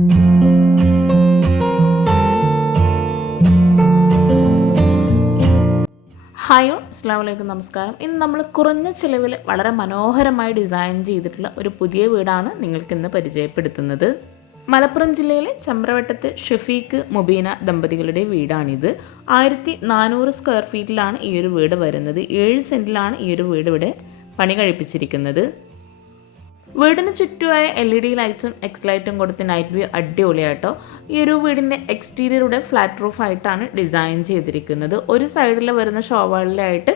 Hi അസ്സാം വലൈക്കും നമസ്കാരം. ഇന്ന് നമ്മൾ കുറഞ്ഞ ചിലവിൽ വളരെ മനോഹരമായി ഡിസൈൻ ചെയ്തിട്ടുള്ള ഒരു പുതിയ വീടാണ് നിങ്ങൾക്ക് ഇന്ന് പരിചയപ്പെടുത്തുന്നത്. മലപ്പുറം ജില്ലയിലെ ചമ്രവട്ടത്ത് ഷഫീഖ് മുബീന ദമ്പതികളുടെ വീടാണിത്. ആയിരത്തി നാനൂറ് സ്ക്വയർ ഫീറ്റിലാണ് ഈ ഒരു വീട് വരുന്നത്. ഏഴ് സെന്റിലാണ് ഈ ഒരു വീട് ഇവിടെ പണി കഴിപ്പിച്ചിരിക്കുന്നത്. വീടിന് ചുറ്റുമായ എൽ ഇ ഡി ലൈറ്റ്സും എക്സ് ലൈറ്റും കൊടുത്ത് നൈറ്റ് വ്യൂ അടിപൊളിയാട്ടോ. ഈ ഒരു വീടിന്റെ എക്സ്റ്റീരിയറുടെ ഫ്ലാറ്റ് റൂഫായിട്ടാണ് ഡിസൈൻ ചെയ്തിരിക്കുന്നത്. ഒരു സൈഡിൽ വരുന്ന ഷോവാളിലായിട്ട്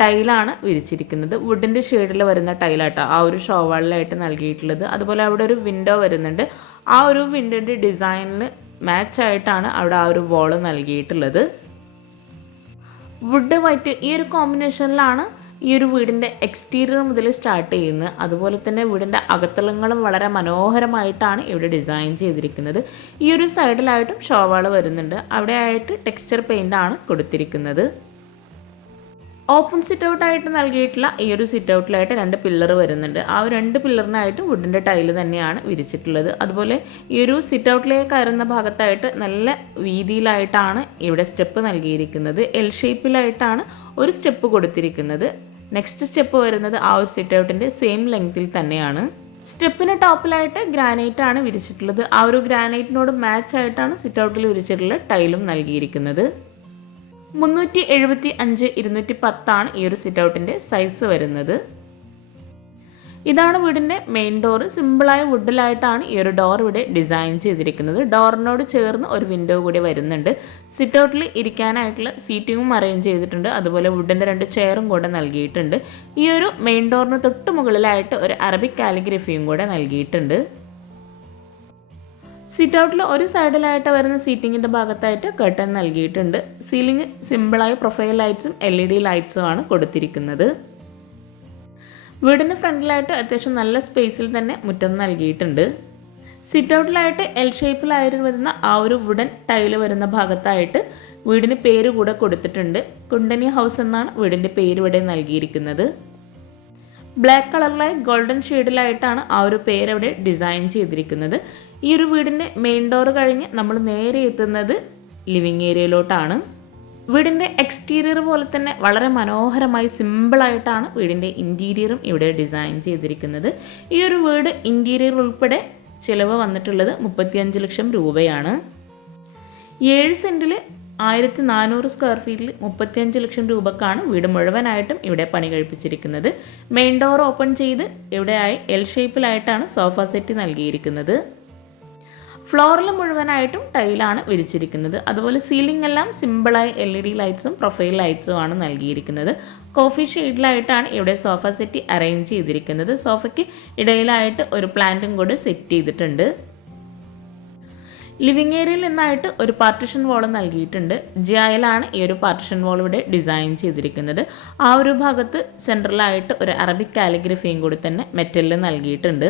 ടൈലാണ് വിരിച്ചിരിക്കുന്നത്. വുഡിന്റെ ഷെയ്ഡിൽ വരുന്ന ടൈലാട്ടോ ആ ഒരു ഷോവാളിലായിട്ട് നൽകിയിട്ടുള്ളത്. അതുപോലെ അവിടെ ഒരു വിൻഡോ വരുന്നുണ്ട്. ആ ഒരു വിൻഡോന്റെ ഡിസൈനിന് മാച്ച് ആയിട്ടാണ് അവിടെ ആ ഒരു വോൾ നൽകിയിട്ടുള്ളത്. വുഡ് വൈറ്റ് ഈ ഒരു കോമ്പിനേഷനിലാണ് ഈ ഒരു വീടിന്റെ എക്സ്റ്റീരിയർ മുതൽ സ്റ്റാർട്ട് ചെയ്യുന്നത്. അതുപോലെ തന്നെ വീടിന്റെ അകത്തളങ്ങളും വളരെ മനോഹരമായിട്ടാണ് ഇവിടെ ഡിസൈൻ ചെയ്തിരിക്കുന്നത്. ഈ ഒരു സൈഡിലായിട്ടും ഷോവാൾ വരുന്നുണ്ട്. അവിടെ ആയിട്ട് ടെക്സ്ചർ പെയിന്റ് ആണ് കൊടുത്തിരിക്കുന്നത്. ഓപ്പൺ സിറ്റ് ഔട്ട് ആയിട്ട് നൽകിയിട്ടുള്ള ഈ ഒരു സിറ്റ് ഔട്ടിലായിട്ട് രണ്ട് പില്ലർ വരുന്നുണ്ട്. ആ രണ്ട് പില്ലറിനായിട്ട് വുഡിന്റെ ടൈൽ തന്നെയാണ് വിരിച്ചിട്ടുള്ളത്. അതുപോലെ ഈ ഒരു സിറ്റ് ഔട്ടിലേക്ക് കയറുന്ന ഭാഗത്തായിട്ട് നല്ല വീതിയിലായിട്ടാണ് ഇവിടെ സ്റ്റെപ്പ് നൽകിയിരിക്കുന്നത്. എൽ ഷേപ്പിലായിട്ടാണ് ഒരു സ്റ്റെപ്പ് കൊടുത്തിരിക്കുന്നത്. നെക്സ്റ്റ് സ്റ്റെപ്പ് വരുന്നത് ആ ഒരു സിറ്റ് ഔട്ടിന്റെ സെയിം ലെങ്തിൽ തന്നെയാണ്. സ്റ്റെപ്പിന് ടോപ്പിലായിട്ട് ഗ്രാനൈറ്റ് ആണ് വിരിച്ചിട്ടുള്ളത്. ആ ഒരു ഗ്രാനൈറ്റിനോട് മാച്ച് ആയിട്ടാണ് സിറ്റ് ഔട്ടിൽ വിരിച്ചിട്ടുള്ള ടൈലും നൽകിയിരിക്കുന്നത്. മുന്നൂറ്റി എഴുപത്തി അഞ്ച് ഇരുന്നൂറ്റി പത്താണ് ഈ ഒരു സിറ്റ് ഔട്ടിന്റെ സൈസ് വരുന്നത്. ഇതാണ് വീടിന്റെ മെയിൻ ഡോർ. സിമ്പിളായ വുഡിലായിട്ടാണ് ഈ ഒരു ഡോർ ഇവിടെ ഡിസൈൻ ചെയ്തിരിക്കുന്നത്. ഡോറിനോട് ചേർന്ന് ഒരു വിൻഡോ കൂടി വരുന്നുണ്ട്. സിറ്റ് ഔട്ടിൽ ഇരിക്കാനായിട്ടുള്ള സീറ്റിങ്ങും അറേഞ്ച് ചെയ്തിട്ടുണ്ട്. അതുപോലെ വുഡിന്റെ രണ്ട് ചെയറും കൂടെ നൽകിയിട്ടുണ്ട്. ഈ ഒരു മെയിൻ ഡോറിന് തൊട്ട് മുകളിലായിട്ട് ഒരു അറബിക് കാലിഗ്രഫിയും കൂടെ നൽകിയിട്ടുണ്ട്. സിറ്റ് ഔട്ടിൽ ഒരു സൈഡിലായിട്ട് വരുന്ന സീറ്റിങ്ങിന്റെ ഭാഗത്തായിട്ട് കർട്ടൻ നൽകിയിട്ടുണ്ട്. സീലിംഗ് സിമ്പിളായി പ്രൊഫൈൽ ലൈറ്റ്സും എൽ ഇ ഡി ലൈറ്റ്സും ആണ് കൊടുത്തിരിക്കുന്നത്. വീടിന് ഫ്രണ്ടിലായിട്ട് അത്യാവശ്യം നല്ല സ്പേസിൽ തന്നെ മുറ്റം നൽകിയിട്ടുണ്ട്. സിറ്റ് ഔട്ടിലായിട്ട് എൽ ഷേപ്പിലായിരുന്നു വരുന്ന ആ ഒരു വുഡൻ ടൈൽ വരുന്ന ഭാഗത്തായിട്ട് വീടിന് പേര് കൂടെ കൊടുത്തിട്ടുണ്ട്. കുണ്ടനി ഹൗസ് എന്നാണ് വീടിന്റെ പേര് ഇവിടെ നൽകിയിരിക്കുന്നത്. ബ്ലാക്ക് കളറിലെ ഗോൾഡൻ ഷെയ്ഡിലായിട്ടാണ് ആ ഒരു പേര് അവിടെ ഡിസൈൻ ചെയ്തിരിക്കുന്നത്. ഈ ഒരു വീടിന്റെ മെയിൻ ഡോർ കഴിഞ്ഞ് നമ്മൾ നേരെ എത്തുന്നത് ലിവിങ് ഏരിയയിലോട്ടാണ്. വീടിന്റെ എക്സ്റ്റീരിയർ പോലെ തന്നെ വളരെ മനോഹരമായി സിമ്പിളായിട്ടാണ് വീടിന്റെ ഇന്റീരിയറും ഇവിടെ ഡിസൈൻ ചെയ്തിരിക്കുന്നത്. ഈ ഒരു വീട് ഇന്റീരിയർ ഉൾപ്പെടെ ചിലവ് വന്നിട്ടുള്ളത് മുപ്പത്തിയഞ്ച് ലക്ഷം രൂപയാണ്. ഏഴ് സെന്റിൽ ആയിരത്തി നാനൂറ് സ്ക്വയർ ഫീറ്റിൽ മുപ്പത്തിയഞ്ച് ലക്ഷം രൂപക്കാണ് വീട് മുഴുവനായിട്ടും ഇവിടെ പണി കഴിപ്പിച്ചിരിക്കുന്നത്. മെയിൻ ഡോർ ഓപ്പൺ ചെയ്ത് ഇവിടെയായി എൽ ഷേപ്പിലായിട്ടാണ് സോഫ സെറ്റ് നൽകിയിരിക്കുന്നത്. ഫ്ലോറിൽ മുഴുവനായിട്ടും ടൈലാണ് വിരിച്ചിരിക്കുന്നത്. അതുപോലെ സീലിംഗ് എല്ലാം സിമ്പിളായി എൽ ഇ ഡി ലൈറ്റ്സും പ്രൊഫൈൽ ലൈറ്റ്സും ആണ് നൽകിയിരിക്കുന്നത്. കോഫി ഷെയ്ഡിലായിട്ടാണ് ഇവിടെ സോഫ സെറ്റ് അറേഞ്ച് ചെയ്തിരിക്കുന്നത്. സോഫയ്ക്ക് ഇടയിലായിട്ട് ഒരു പ്ലാന്റും കൂടെ സെറ്റ് ചെയ്തിട്ടുണ്ട്. ലിവിങ് ഏരിയയിൽ നിന്നായിട്ട് ഒരു പാർട്ടിഷൻ വാൾ നൽകിയിട്ടുണ്ട്. ജിയായിലാണ് ഈ ഒരു പാർട്ടിഷൻ വാൾ ഇവിടെ ഡിസൈൻ ചെയ്തിരിക്കുന്നത്. ആ ഒരു ഭാഗത്ത് സെൻട്രലായിട്ട് ഒരു അറബിക് കാലിഗ്രഫിയും കൂടി തന്നെ മെറ്റലിൽ നൽകിയിട്ടുണ്ട്.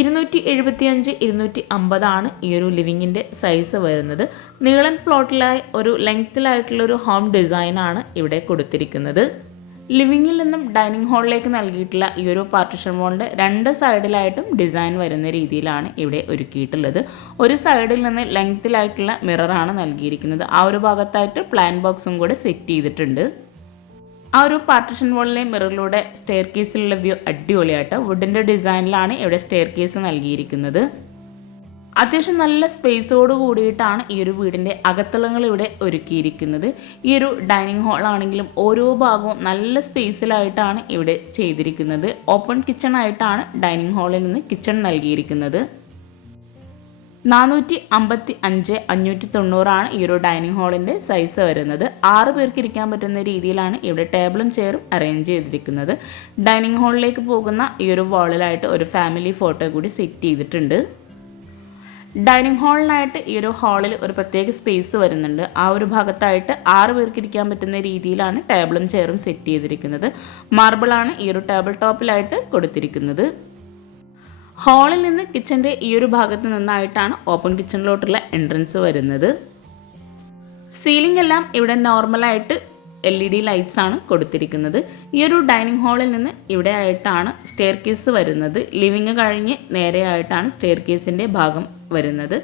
ഇരുന്നൂറ്റി എഴുപത്തിയഞ്ച് ഇരുന്നൂറ്റി അമ്പതാണ് ഈ ഒരു ലിവിങ്ങിന്റെ സൈസ് വരുന്നത്. നീളൻ പ്ലോട്ടിലായി ഒരു ലെങ്ത്തിലായിട്ടുള്ള ഒരു ഹോം ഡിസൈനാണ് ഇവിടെ കൊടുത്തിരിക്കുന്നത്. ലിവിങ്ങിൽ നിന്നും ഡൈനിങ് ഹാളിലേക്ക് നൽകിയിട്ടുള്ള ഈ ഒരു പാർട്ടിഷൻ വാളിന്റെ രണ്ട് സൈഡിലായിട്ടും ഡിസൈൻ വരുന്ന രീതിയിലാണ് ഇവിടെ ഒരുക്കിയിട്ടുള്ളത്. ഒരു സൈഡിൽ നിന്ന് ലെങ്ത്തിലായിട്ടുള്ള മിററാണ് നൽകിയിരിക്കുന്നത്. ആ ഒരു ഭാഗത്തായിട്ട് പ്ലാൻ ബോക്സും കൂടെ സെറ്റ് ചെയ്തിട്ടുണ്ട്. ആ ഒരു പാർട്ടിഷൻ വാളിലെ മിററിലൂടെ സ്റ്റെയർ കേസിലുള്ള വ്യൂ അടിപൊളിയായിട്ട് വുഡിന്റെ ഡിസൈനിലാണ് ഇവിടെ സ്റ്റെയർ കേസ് നൽകിയിരിക്കുന്നത്. അത്യാവശ്യം നല്ല സ്പേസോട് കൂടിയിട്ടാണ് ഈ ഒരു വീടിന്റെ അകത്തളങ്ങൾ ഇവിടെ ഒരുക്കിയിരിക്കുന്നത്. ഈ ഒരു ഡൈനിങ് ഹാളാണെങ്കിലും ഓരോ ഭാഗവും നല്ല സ്പേസിലായിട്ടാണ് ഇവിടെ ചെയ്തിരിക്കുന്നത്. ഓപ്പൺ കിച്ചൺ ആയിട്ടാണ് ഡൈനിങ് ഹാളിൽ നിന്ന് കിച്ചൺ നൽകിയിരിക്കുന്നത്. നാനൂറ്റി അമ്പത്തി അഞ്ച് അഞ്ഞൂറ്റി തൊണ്ണൂറാണ് ഈ ഒരു ഡൈനിങ് ഹാളിന്റെ സൈസ് വരുന്നത്. ആറ് പേർക്ക് ഇരിക്കാൻ പറ്റുന്ന രീതിയിലാണ് ഇവിടെ ടേബിളും ചെയറും അറേഞ്ച് ചെയ്തിരിക്കുന്നത്. ഡൈനിങ് ഹാളിലേക്ക് പോകുന്ന ഈ ഒരു വാളിലായിട്ട് ഒരു ഫാമിലി ഫോട്ടോ കൂടി സെറ്റ് ചെയ്തിട്ടുണ്ട്. ഡൈനിങ് ഹാളിനായിട്ട് ഈ ഒരു ഹാളിൽ ഒരു പ്രത്യേക സ്പേസ് വരുന്നുണ്ട്. ആ ഒരു ഭാഗത്തായിട്ട് ആറ് പേർക്ക് ഇരിക്കാൻ പറ്റുന്ന രീതിയിലാണ് ടേബിളും ചെയറും സെറ്റ് ചെയ്തിരിക്കുന്നത്. മാർബിളാണ് ഈ ഒരു ടേബിൾ ടോപ്പിലായിട്ട് കൊടുത്തിരിക്കുന്നത്. ഹാളിൽ നിന്ന് കിച്ചന്റെ ഈ ഒരു ഭാഗത്ത് നിന്നായിട്ടാണ് ഓപ്പൺ കിച്ചണിലോട്ടുള്ള എൻട്രൻസ് വരുന്നത്. സീലിംഗ് എല്ലാം ഇവിടെ നോർമലായിട്ട് എൽ ഇ ഡി ലൈറ്റ്സ് ആണ് കൊടുത്തിരിക്കുന്നത്. ഈ ഒരു ഡൈനിങ് ഹാളിൽ നിന്ന് ഇവിടെ ആയിട്ടാണ് സ്റ്റെയർ കേസ് വരുന്നത്. ലിവിങ് കഴിഞ്ഞ് നേരെയായിട്ടാണ് സ്റ്റെയർ കേസിന്റെ ഭാഗം വരുന്നത്.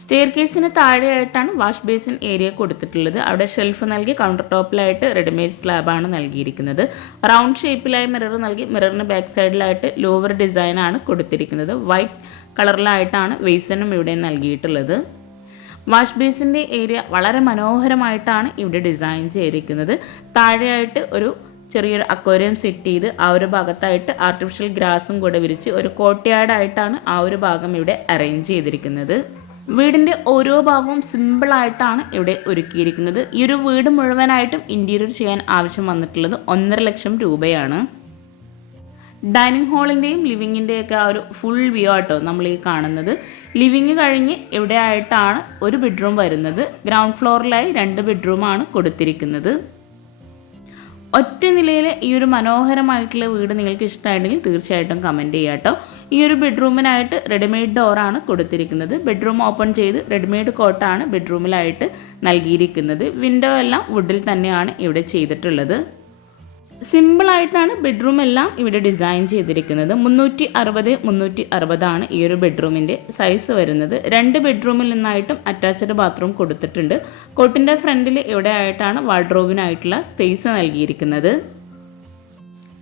സ്റ്റെയർ കേസിന് താഴെയായിട്ടാണ് വാഷ് ബേസിൻ ഏരിയ കൊടുത്തിട്ടുള്ളത്. അവിടെ ഷെൽഫ് നൽകി കൗണ്ടർ ടോപ്പിലായിട്ട് റെഡിമെയ്ഡ് സ്ലാബാണ് നൽകിയിരിക്കുന്നത്. റൗണ്ട് ഷേപ്പിലായി മിറർ നൽകി മിററിന് ബാക്ക് സൈഡിലായിട്ട് ലോവർ ഡിസൈനാണ് കൊടുത്തിരിക്കുന്നത്. വൈറ്റ് കളറിലായിട്ടാണ് വെയ്സനും ഇവിടെ നൽകിയിട്ടുള്ളത്. വാഷ് ബേസിന്റെ ഏരിയ വളരെ മനോഹരമായിട്ടാണ് ഇവിടെ ഡിസൈൻ ചെയ്തിരിക്കുന്നത്. താഴെയായിട്ട് ഒരു ചെറിയൊരു അക്വേറിയം സെറ്റ് ചെയ്ത് ആ ഒരു ഭാഗത്തായിട്ട് ആർട്ടിഫിഷ്യൽ ഗ്രാസും കൂടെ വിരിച്ച് ഒരു കോട്ടയാടായിട്ടാണ് ആ ഒരു ഭാഗം ഇവിടെ അറേഞ്ച് ചെയ്തിരിക്കുന്നത്. വീടിന്റെ ഓരോ ഭാഗവും സിമ്പിളായിട്ടാണ് ഇവിടെ ഒരുക്കിയിരിക്കുന്നത്. ഈ ഒരു വീട് മുഴുവനായിട്ടും ഇന്റീരിയർ ചെയ്യാൻ ആവശ്യം വന്നിട്ടുള്ളത് ഒന്നര ലക്ഷം രൂപയാണ്. ഡൈനിങ് ഹാളിന്റെയും ലിവിങ്ങിന്റെയൊക്കെ ആ ഒരു ഫുൾ വ്യൂ ആട്ടോ നമ്മൾ ഈ കാണുന്നത്. ലിവിങ് കഴിഞ്ഞ് ഇവിടെ ആയിട്ടാണ് ഒരു ബെഡ്റൂം വരുന്നത്. ഗ്രൗണ്ട് ഫ്ലോറിലായി രണ്ട് ബെഡ്റൂമാണ് കൊടുത്തിരിക്കുന്നത്. ഒറ്റ നിലയിൽ ഈ ഒരു മനോഹരമായിട്ടുള്ള വീട് നിങ്ങൾക്ക് ഇഷ്ടമായിട്ടുണ്ടെങ്കിൽ തീർച്ചയായിട്ടും കമന്റ് ചെയ്യുക കേട്ടോ. ഈ ഒരു ബെഡ്റൂമിനായിട്ട് റെഡിമെയ്ഡ് ഡോറാണ് കൊടുത്തിരിക്കുന്നത്. ബെഡ്റൂം ഓപ്പൺ ചെയ്ത് റെഡിമെയ്ഡ് കോട്ടാണ് ബെഡ്റൂമിലായിട്ട് നൽകിയിരിക്കുന്നത്. വിൻഡോ എല്ലാം വുഡിൽ തന്നെയാണ് ഇവിടെ ചെയ്തിട്ടുള്ളത്. സിമ്പിളായിട്ടാണ് ബെഡ്റൂം എല്ലാം ഇവിടെ ഡിസൈൻ ചെയ്തിരിക്കുന്നത്. മുന്നൂറ്റി അറുപത് മുന്നൂറ്റി അറുപതാണ് ഈ ഒരു ബെഡ്റൂമിന്റെ സൈസ് വരുന്നത്. രണ്ട് ബെഡ്റൂമിൽ നിന്നായിട്ടും അറ്റാച്ച്ഡ് ബാത്റൂം കൊടുത്തിട്ടുണ്ട്. കോട്ടിന്റെ ഫ്രണ്ടിൽ ഇവിടെ ആയിട്ടാണ് വാർഡ്രോബിനായിട്ടുള്ള സ്പേസ് നൽകിയിരിക്കുന്നത്.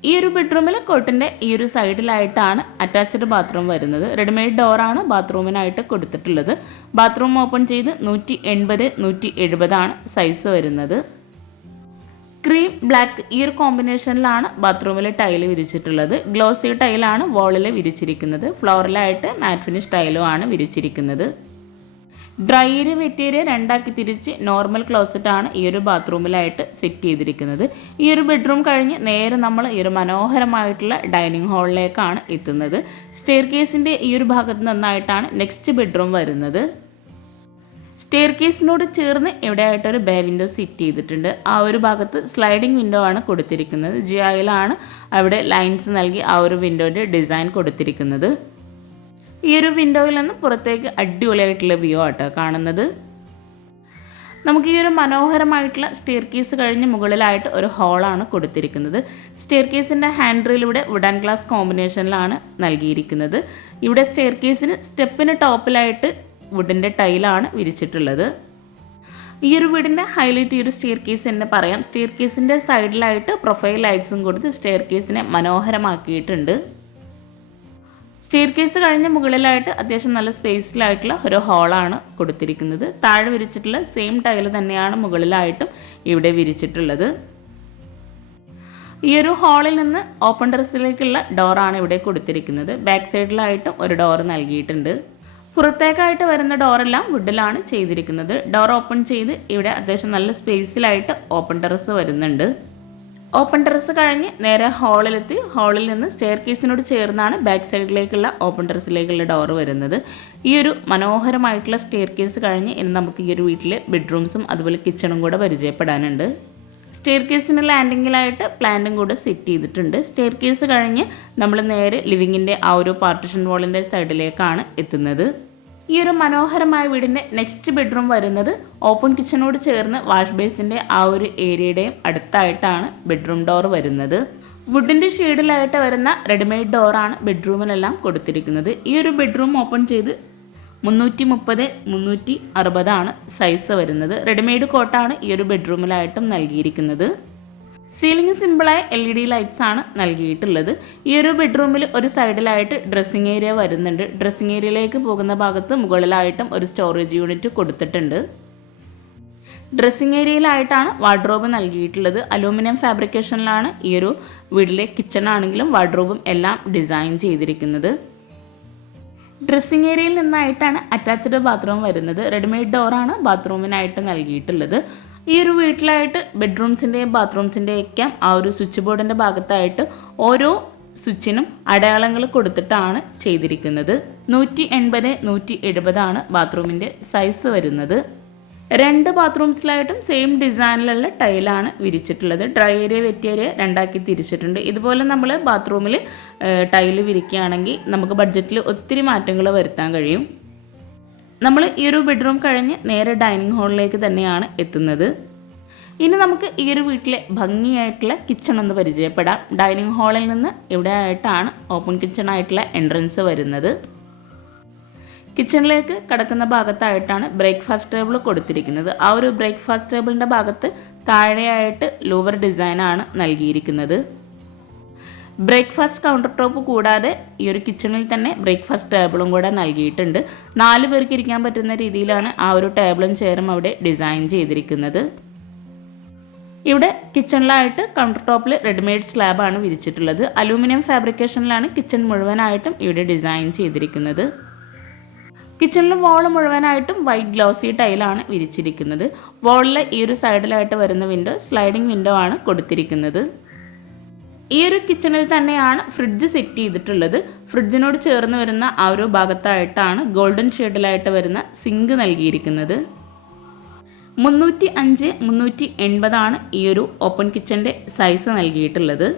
ഈ ഒരു ബെഡ്റൂമിൽ കോട്ടിന്റെ ഈ ഒരു സൈഡിലായിട്ടാണ് അറ്റാച്ച്ഡ് ബാത്റൂം വരുന്നത്. റെഡിമെയ്ഡ് ഡോറാണ് ബാത്റൂമിനായിട്ട് കൊടുത്തിട്ടുള്ളത്. ബാത്റൂം ഓപ്പൺ ചെയ്ത് നൂറ്റി എൺപത് നൂറ്റി എഴുപതാണ് സൈസ് വരുന്നത്. ക്രീം ബ്ലാക്ക് ഈ ഒരു കോമ്പിനേഷനിലാണ് ബാത്റൂമിൽ ടൈൽ വിരിച്ചിട്ടുള്ളത്. ഗ്ലോസി ടൈലാണ് വാളിൽ വിരിച്ചിരിക്കുന്നത്. ഫ്ലോറിലായിട്ട് മാറ്റ് ഫിനിഷ് ടൈലും ആണ് വിരിച്ചിരിക്കുന്നത്. ഡ്രൈയർ മെറ്റീരിയൽ രണ്ടാക്കി തിരിച്ച് നോർമൽ ക്ലോസറ്റ് ആണ് ഈ ഒരു ബാത്റൂമിലായിട്ട് സെറ്റ് ചെയ്തിരിക്കുന്നത്. ഈ ഒരു ബെഡ്റൂം കഴിഞ്ഞ് നേരെ നമ്മൾ ഈ ഒരു മനോഹരമായിട്ടുള്ള ഡൈനിങ് ഹാളിലേക്കാണ് എത്തുന്നത്. സ്റ്റെയർ കേസിന്റെ ഈ ഒരു ഭാഗത്ത് നിന്നായിട്ടാണ് നെക്സ്റ്റ് ബെഡ്റൂം വരുന്നത്. സ്റ്റെയർ കേസിനോട് ചേർന്ന് ഇവിടെയായിട്ടൊരു ബേ വിൻഡോ സിറ്റ് ചെയ്തിട്ടുണ്ട്. ആ ഒരു ഭാഗത്ത് സ്ലൈഡിംഗ് വിൻഡോ ആണ് കൊടുത്തിരിക്കുന്നത്. ജിയായിലാണ് അവിടെ ലൈൻസ് നൽകി ആ ഒരു വിൻഡോയുടെ ഡിസൈൻ കൊടുത്തിരിക്കുന്നത്. ഈ ഒരു വിൻഡോയിൽ നിന്ന് പുറത്തേക്ക് അടിപൊളിയായിട്ടുള്ള വ്യൂ ആട്ടോ കാണുന്നത്. നമുക്ക് ഈ ഒരു മനോഹരമായിട്ടുള്ള സ്റ്റെയർ കേസ് കഴിഞ്ഞ് മുകളിലായിട്ട് ഒരു ഹോളാണ് കൊടുത്തിരിക്കുന്നത്. സ്റ്റെയർ കേസിന്റെ ഹാൻഡ്രിലൂടെ വുഡൻ ഗ്ലാസ് കോമ്പിനേഷനിലാണ് നൽകിയിരിക്കുന്നത്. ഇവിടെ സ്റ്റെയർ കേസിന് സ്റ്റെപ്പിന് ടോപ്പിലായിട്ട് വുഡിന്റെ ടൈലാണ് വിരിച്ചിട്ടുള്ളത്. ഈ ഒരു വീടിന്റെ ഹൈലൈറ്റ് ഈ ഒരു സ്റ്റെയർ കേസ് തന്നെ പറയാം. സ്റ്റെയർ കേസിന്റെ സൈഡിലായിട്ട് പ്രൊഫൈൽ ലൈറ്റ്സും കൊടുത്ത് സ്റ്റെയർ കേസിനെ മനോഹരമാക്കിയിട്ടുണ്ട്. സ്റ്റെയർ കേസ് കഴിഞ്ഞ മുകളിലായിട്ട് അത്യാവശ്യം നല്ല സ്പേസിലായിട്ടുള്ള ഒരു ഹോളാണ് കൊടുത്തിരിക്കുന്നത്. താഴെ വിരിച്ചിട്ടുള്ള സെയിം ടൈൽ തന്നെയാണ് മുകളിലായിട്ടും ഇവിടെ വിരിച്ചിട്ടുള്ളത്. ഈ ഒരു ഹാളിൽ നിന്ന് ഓപ്പൺ ടെറസിലേക്കുള്ള ഡോറാണ് ഇവിടെ കൊടുത്തിരിക്കുന്നത്. ബാക്ക് സൈഡിലായിട്ടും ഒരു ഡോർ നൽകിയിട്ടുണ്ട്. പുറത്തേക്കായിട്ട് വരുന്ന ഡോറെല്ലാം വുഡിലാണ് ചെയ്തിരിക്കുന്നത്. ഡോർ ഓപ്പൺ ചെയ്ത് ഇവിടെ അത്യാവശ്യം നല്ല സ്പേസിലായിട്ട് ഓപ്പൺ ടെറസ് വരുന്നുണ്ട്. ഓപ്പൺ ടെറസ് കഴിഞ്ഞ് നേരെ ഹാളിലെത്തി ഹാളിൽ നിന്ന് സ്റ്റെയർ കേസിനോട് ചേർന്നാണ് ബാക്ക് സൈഡിലേക്കുള്ള ഓപ്പൺ ടെറസിലേക്കുള്ള ഡോർ വരുന്നത്. ഈ ഒരു മനോഹരമായിട്ടുള്ള സ്റ്റെയർ കേസ് കഴിഞ്ഞ് ഇനി നമുക്ക് ഈ ഒരു വീട്ടിലെ ബെഡ്റൂംസും അതുപോലെ കിച്ചണും കൂടെ പരിചയപ്പെടാനുണ്ട്. സ്റ്റെയർ കേസിന് ലാൻഡിങ്ങിലായിട്ട് പ്ലാന്റും കൂടെ സെറ്റ് ചെയ്തിട്ടുണ്ട്. സ്റ്റെയർ കേസ് കഴിഞ്ഞ് നമ്മൾ നേരെ ലിവിങ്ങിന്റെ ആ ഒരു പാർട്ടിഷൻ വാളിന്റെ സൈഡിലേക്കാണ് എത്തുന്നത്. ഈ ഒരു മനോഹരമായ വീടിന്റെ നെക്സ്റ്റ് ബെഡ്റൂം വരുന്നത് ഓപ്പൺ കിച്ചനോട് ചേർന്ന് വാഷ് ബേസിന്റെ ആ ഒരു ഏരിയയുടെയും അടുത്തായിട്ടാണ് ബെഡ്റൂം ഡോർ വരുന്നത്. വുഡിന്റെ ഷെയ്ഡിലായിട്ട് വരുന്ന റെഡിമെയ്ഡ് ഡോറാണ് ബെഡ്റൂമിലെല്ലാം കൊടുത്തിരിക്കുന്നത്. ഈ ഒരു ബെഡ്റൂം ഓപ്പൺ ചെയ്ത് മുന്നൂറ്റി മുപ്പത് മുന്നൂറ്റി അറുപതാണ് സൈസ് വരുന്നത്. റെഡിമെയ്ഡ് കോട്ടാണ് ഈ ഒരു ബെഡ്റൂമിലായിട്ടും നൽകിയിരിക്കുന്നത്. സീലിംഗ് സിമ്പിളായ എൽ ഇ ഡി ലൈറ്റ്സ് ആണ് നൽകിയിട്ടുള്ളത്. ഈ ഒരു ബെഡ്റൂമിൽ ഒരു സൈഡിലായിട്ട് ഡ്രസ്സിംഗ് ഏരിയ വരുന്നുണ്ട്. ഡ്രസ്സിംഗ് ഏരിയയിലേക്ക് പോകുന്ന ഭാഗത്ത് മുകളിലായിട്ടും ഒരു സ്റ്റോറേജ് യൂണിറ്റ് കൊടുത്തിട്ടുണ്ട്. ഡ്രസ്സിംഗ് ഏരിയയിലായിട്ടാണ് വാർഡ്രോബ് നൽകിയിട്ടുള്ളത്. അലൂമിനിയം ഫാബ്രിക്കേഷനിലാണ് ഈ ഒരു വീട്ടിലെ കിച്ചൺ ആണെങ്കിലും വാർഡ്രോബും എല്ലാം ഡിസൈൻ ചെയ്തിരിക്കുന്നത്. ഡ്രസ്സിംഗ് ഏരിയയിൽ നിന്നായിട്ടാണ് അറ്റാച്ച്ഡ് ബാത്റൂം വരുന്നത്. റെഡിമെയ്ഡ് ഡോറാണ് ബാത്റൂമിനായിട്ട് നൽകിയിട്ടുള്ളത്. ഈ ഒരു വീട്ടിലായിട്ട് ബെഡ്റൂംസിന്റെയും ബാത്റൂംസിന്റെയും ഒക്കെ ആ ഒരു സ്വിച്ച് ബോർഡിന്റെ ഭാഗത്തായിട്ട് ഓരോ സ്വിച്ചിനും അടയാളങ്ങൾ കൊടുത്തിട്ടാണ് ചെയ്തിരിക്കുന്നത്. നൂറ്റി എൺപത് നൂറ്റി എഴുപതാണ് ബാത്റൂമിന്റെ സൈസ് വരുന്നത്. രണ്ട് ബാത്റൂംസിലായിട്ടും സെയിം ഡിസൈനിലുള്ള ടൈലാണ് വിരിച്ചിട്ടുള്ളത്. ഡ്രൈ ഏരിയ വെറ്റ് ഏരിയ രണ്ടാക്കി തിരിച്ചിട്ടുണ്ട്. ഇതുപോലെ നമ്മൾ ബാത്റൂമിൽ ടൈൽ വിരിക്കുകയാണെങ്കിൽ നമുക്ക് ബഡ്ജറ്റിൽ ഒത്തിരി മാറ്റങ്ങൾ വരുത്താൻ കഴിയും. നമ്മൾ ഈ ഒരു ബെഡ്റൂം കഴിഞ്ഞ് നേരെ ഡൈനിങ് ഹാളിലേക്ക് തന്നെയാണ് എത്തുന്നത്. ഇനി നമുക്ക് ഈ ഒരു വീട്ടിലെ ഭംഗിയായിട്ടുള്ള കിച്ചൺ ഒന്ന് പരിചയപ്പെടാം. ഡൈനിങ് ഹാളിൽ നിന്ന് ഇവിടെ ആയിട്ടാണ് ഓപ്പൺ കിച്ചൺ ആയിട്ടുള്ള എൻട്രൻസ് വരുന്നത്. കിച്ചണിലേക്ക് കടക്കുന്ന ഭാഗത്തായിട്ടാണ് ബ്രേക്ക്ഫാസ്റ്റ് ടേബിൾ കൊടുത്തിരിക്കുന്നത്. ആ ഒരു ബ്രേക്ക്ഫാസ്റ്റ് ടേബിളിന്റെ ഭാഗത്ത് താഴെയായിട്ട് ലൂവർ ഡിസൈനാണ് നൽകിയിരിക്കുന്നത്. ബ്രേക്ക്ഫാസ്റ്റ് കൗണ്ടർ ടോപ്പ് കൂടാതെ ഈ ഒരു കിച്ചണിൽ തന്നെ ബ്രേക്ക്ഫാസ്റ്റ് ടേബിളും കൂടെ നൽകിയിട്ടുണ്ട്. നാല് പേർക്ക് ഇരിക്കാൻ പറ്റുന്ന രീതിയിലാണ് ആ ഒരു ടേബിളും ചെയറും അവിടെ ഡിസൈൻ ചെയ്തിരിക്കുന്നത്. ഇവിടെ കിച്ചണിലായിട്ട് കൗണ്ടർ ടോപ്പിൽ റെഡിമെയ്ഡ് സ്ലാബാണ് വിരിച്ചിട്ടുള്ളത്. അലൂമിനിയം ഫാബ്രിക്കേഷനിലാണ് കിച്ചൺ മുഴുവനായിട്ടും ഇവിടെ ഡിസൈൻ ചെയ്തിരിക്കുന്നത്. കിച്ചണിലെ വാൾ മുഴുവനായിട്ടും വൈറ്റ് ഗ്ലോസി ടൈലാണ് വിരിച്ചിരിക്കുന്നത്. വാളിലെ ഈ ഒരു സൈഡിലായിട്ട് വരുന്ന വിൻഡോ സ്ലൈഡിംഗ് വിൻഡോ ആണ് കൊടുത്തിരിക്കുന്നത്. ഈ ഒരു കിച്ചണിൽ തന്നെയാണ് ഫ്രിഡ്ജ് സെറ്റ് ചെയ്തിട്ടുള്ളത്. ഫ്രിഡ്ജിനോട് ചേർന്ന് വരുന്ന ആ ഒരു ഭാഗത്തായിട്ടാണ് ഗോൾഡൻ ഷെയ്ഡിലായിട്ട് വരുന്ന സിങ്ക് നൽകിയിരിക്കുന്നത്. മുന്നൂറ്റി അഞ്ച് മുന്നൂറ്റി എൺപതാണ് ഈ ഒരു ഓപ്പൺ കിച്ചന്റെ സൈസ് നൽകിയിട്ടുള്ളത്.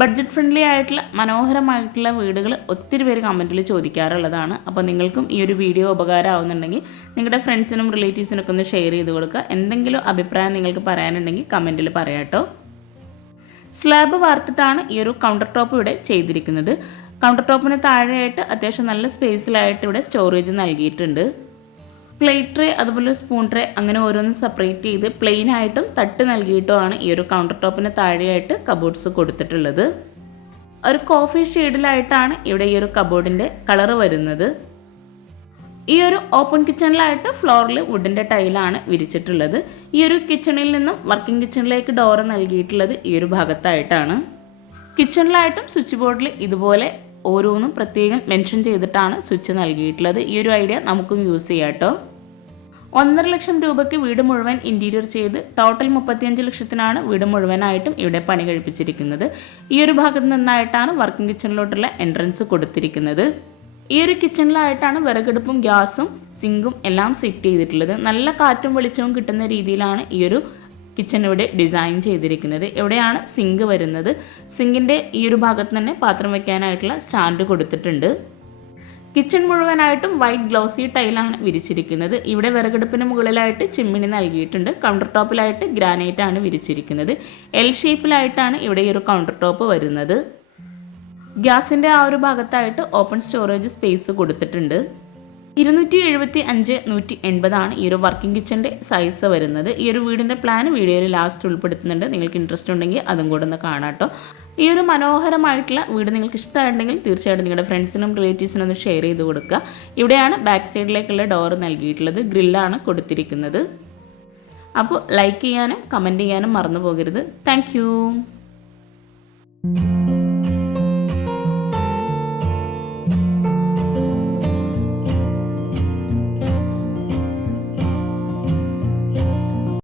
ബഡ്ജറ്റ് ഫ്രണ്ട്ലി ആയിട്ടുള്ള മനോഹരമായിട്ടുള്ള വീടുകൾ ഒത്തിരി പേര് കമന്റിൽ ചോദിക്കാറുള്ളതാണ്. അപ്പോൾ നിങ്ങൾക്കും ഈ ഒരു വീഡിയോ ഉപകാരമാവുന്നുണ്ടെങ്കിൽ നിങ്ങളുടെ ഫ്രണ്ട്സിനും റിലേറ്റീവ്സിനൊക്കെ ഒന്ന് ഷെയർ ചെയ്ത് കൊടുക്കുക. എന്തെങ്കിലും അഭിപ്രായം നിങ്ങൾക്ക് പറയാനുണ്ടെങ്കിൽ കമന്റിൽ പറയാട്ടോ. സ്ലാബ് വാർത്തിട്ടാണ് ഈ ഒരു കൗണ്ടർ ടോപ്പ് ഇവിടെ ചെയ്തിരിക്കുന്നത്. കൗണ്ടർ ടോപ്പിന് താഴെയായിട്ട് അത്യാവശ്യം നല്ല സ്പേസിലായിട്ട് ഇവിടെ സ്റ്റോറേജ് നൽകിയിട്ടുണ്ട്. പ്ലേറ്റ് ട്രേ അതുപോലെ സ്പൂൺ ട്രേ അങ്ങനെ ഓരോന്നും സെപ്പറേറ്റ് ചെയ്ത് പ്ലെയിൻ ആയിട്ടും തട്ട് നൽകിയിട്ടുമാണ് ഈ ഒരു കൗണ്ടർ ടോപ്പിന് താഴെയായിട്ട് കബോർഡ്സ് കൊടുത്തിട്ടുള്ളത്. ഒരു കോഫി ഷെയ്ഡിലായിട്ടാണ് ഇവിടെ ഈ ഒരു കബോർഡിന്റെ കളറ് വരുന്നത്. ഈ ഒരു ഓപ്പൺ കിച്ചണിലായിട്ട് ഫ്ലോറിൽ വുഡിന്റെ ടൈലാണ് വിരിച്ചിട്ടുള്ളത്. ഈ ഒരു കിച്ചണിൽ നിന്നും വർക്കിംഗ് കിച്ചണിലേക്ക് ഡോറ് നൽകിയിട്ടുള്ളത് ഈ ഒരു ഭാഗത്തായിട്ടാണ്. കിച്ചണിലായിട്ടും സ്വിച്ച് ബോർഡിൽ ഇതുപോലെ ഓരോന്നും പ്രത്യേകം മെൻഷൻ ചെയ്തിട്ടാണ് സ്വിച്ച് നൽകിയിട്ടുള്ളത്. ഈ ഒരു ഐഡിയ നമുക്കും യൂസ് ചെയ്യാം കേട്ടോ ഒന്നര ലക്ഷം രൂപയ്ക്ക് വീട് മുഴുവൻ ഇന്റീരിയർ ചെയ്ത് ടോട്ടൽ മുപ്പത്തിയഞ്ച് ലക്ഷത്തിനാണ് വീട് മുഴുവനായിട്ടും ഇവിടെ പണി കഴിപ്പിച്ചിരിക്കുന്നത്. ഈ ഒരു ഭാഗത്ത് നിന്നായിട്ടാണ് വർക്കിംഗ് കിച്ചണിലോട്ടുള്ള എൻട്രൻസ് കൊടുത്തിരിക്കുന്നത്. ഈ ഒരു കിച്ചണിലായിട്ടാണ് വിറകടുപ്പും ഗ്യാസും സിങ്കും എല്ലാം സെറ്റ് ചെയ്തിട്ടുള്ളത്. നല്ല കാറ്റും വെളിച്ചവും കിട്ടുന്ന രീതിയിലാണ് ഈ ഒരു കിച്ചൺ ഇവിടെ ഡിസൈൻ ചെയ്തിരിക്കുന്നത്. എവിടെയാണ് സിങ്ക് വരുന്നത്. സിങ്കിന്റെ ഈ ഒരു ഭാഗത്ത് തന്നെ പാത്രം വയ്ക്കാനായിട്ടുള്ള സ്റ്റാൻഡ് കൊടുത്തിട്ടുണ്ട്. കിച്ചൺ മുഴുവനായിട്ടും വൈറ്റ് ഗ്ലൗസി ടൈലാണ് വിരിച്ചിരിക്കുന്നത്. ഇവിടെ വിറകടുപ്പിന് മുകളിലായിട്ട് ചിമ്മിണി നൽകിയിട്ടുണ്ട്. കൗണ്ടർ ടോപ്പിലായിട്ട് ഗ്രാനൈറ്റ് ആണ് വിരിച്ചിരിക്കുന്നത്. എൽ ഷേപ്പിലായിട്ടാണ് ഇവിടെ ഈ ഒരു കൗണ്ടർ ടോപ്പ് വരുന്നത്. ഗ്യാസിന്റെ ആ ഒരു ഭാഗത്തായിട്ട് ഓപ്പൺ സ്റ്റോറേജ് സ്പേസ് കൊടുത്തിട്ടുണ്ട്. ഇരുന്നൂറ്റി എഴുപത്തി അഞ്ച് നൂറ്റി എൺപതാണ് ഈ ഒരു വർക്കിംഗ് കിച്ചന്റെ സൈസ് വരുന്നത്. ഈ ഒരു വീടിന്റെ പ്ലാൻ വീഡിയോയിൽ ലാസ്റ്റ് ഉൾപ്പെടുത്തുന്നുണ്ട്. നിങ്ങൾക്ക് ഇൻട്രസ്റ്റ് ഉണ്ടെങ്കിൽ അതും കൂടെ ഒന്ന് കാണാട്ടോ ഈ ഒരു മനോഹരമായിട്ടുള്ള വീട് നിങ്ങൾക്ക് ഇഷ്ടമായിട്ടുണ്ടെങ്കിൽ തീർച്ചയായിട്ടും നിങ്ങളുടെ ഫ്രണ്ട്സിനും റിലേറ്റീവ്സിനും ഒന്ന് ഷെയർ ചെയ്ത് കൊടുക്കുക. ഇവിടെയാണ് ബാക്ക് സൈഡിലേക്കുള്ള ഡോർ നൽകിയിട്ടുള്ളത്. ഗ്രില്ലാണ് കൊടുത്തിരിക്കുന്നത്. അപ്പോൾ ലൈക്ക് ചെയ്യാനും കമന്റ് ചെയ്യാനും മറന്നു പോകരുത്. താങ്ക്